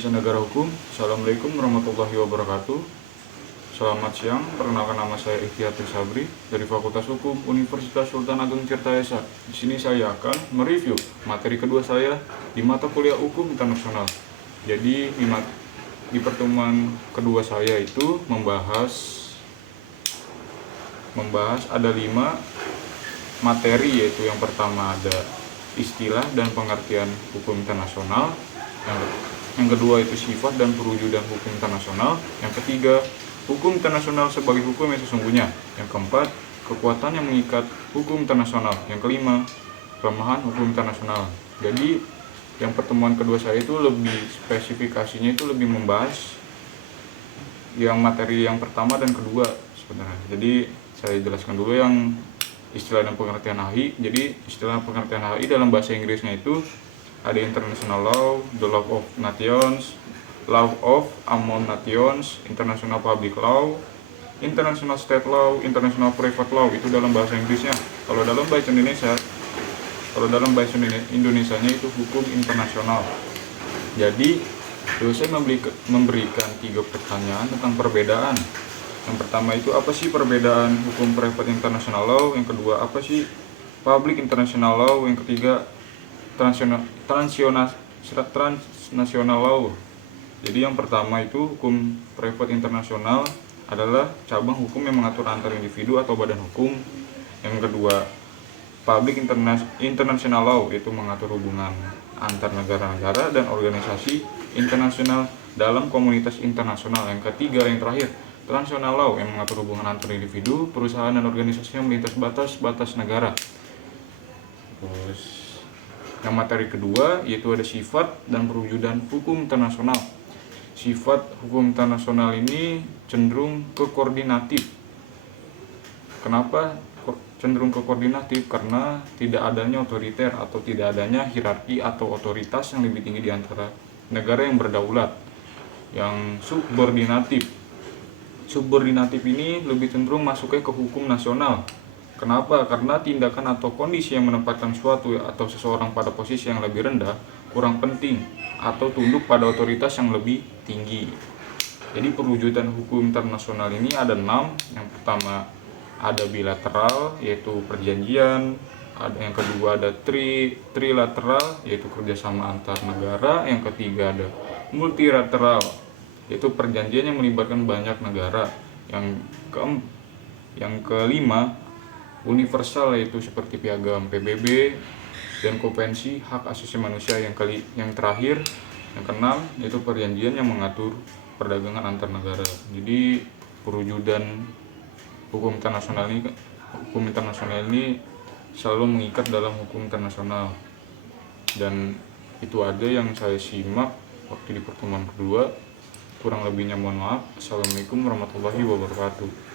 Indonesia Negara Hukum. Assalamualaikum warahmatullahi wabarakatuh. Selamat siang, perkenalkan nama saya Ikhtiatul Sabri dari Fakultas Hukum Universitas Sultan Ageng Tirtaesa. Di sini saya akan mereview materi kedua saya di mata kuliah Hukum Internasional. Jadi di pertemuan kedua saya itu membahas ada 5 materi, yaitu yang pertama ada istilah dan pengertian hukum internasional, yang kedua itu sifat dan perwujudan hukum internasional, yang ketiga hukum internasional sebagai hukum yang sesungguhnya, yang keempat kekuatan yang mengikat hukum internasional, yang kelima kelemahan hukum internasional. Jadi yang pertemuan kedua saya itu lebih spesifikasinya itu lebih membahas yang materi yang pertama dan kedua sebenarnya. Jadi saya jelaskan dulu yang istilah dan pengertian HI. Jadi istilah pengertian HI dalam bahasa Inggrisnya itu ada international law, the law of nations, law of among nations, international public law, international state law, international private law, itu dalam bahasa Inggrisnya. Kalau dalam bahasa Indonesianya itu hukum internasional. Jadi saya memberikan 3 pertanyaan tentang perbedaan. Yang pertama itu apa sih perbedaan hukum private international law, yang kedua apa sih public international law, yang ketiga transnational law. Jadi yang pertama itu hukum private internasional adalah cabang hukum yang mengatur antar individu atau badan hukum. Yang kedua public international law, itu mengatur hubungan antar negara-negara dan organisasi internasional dalam komunitas internasional. Yang ketiga, yang terakhir, transnational law, yang mengatur hubungan antar individu, perusahaan dan organisasi yang melintas batas negara. Terus yang materi kedua yaitu ada sifat dan perwujudan hukum internasional. Sifat hukum internasional ini cenderung ke koordinatif. Kenapa cenderung ke koordinatif? Karena tidak adanya otoriter atau tidak adanya hierarki atau otoritas yang lebih tinggi di antara negara yang berdaulat. Yang subordinatif ini lebih cenderung masuknya ke hukum nasional. Kenapa? Karena tindakan atau kondisi yang menempatkan suatu atau seseorang pada posisi yang lebih rendah kurang penting atau tunduk pada otoritas yang lebih tinggi. Jadi perwujudan hukum internasional ini ada 6. Yang pertama ada bilateral, yaitu perjanjian. Yang kedua ada trilateral, yaitu kerjasama antar negara. Yang ketiga ada multilateral, yaitu perjanjian yang melibatkan banyak negara. Yang kelima universal, yaitu seperti piagam PBB dan konvensi hak asasi manusia. Yang terakhir, yang keenam, yaitu perjanjian yang mengatur perdagangan antar negara. Jadi perwujudan hukum internasional ini selalu mengikat dalam hukum internasional. Dan itu ada yang saya simak waktu di pertemuan kedua. Kurang lebihnya mohon maaf. Assalamualaikum warahmatullahi wabarakatuh.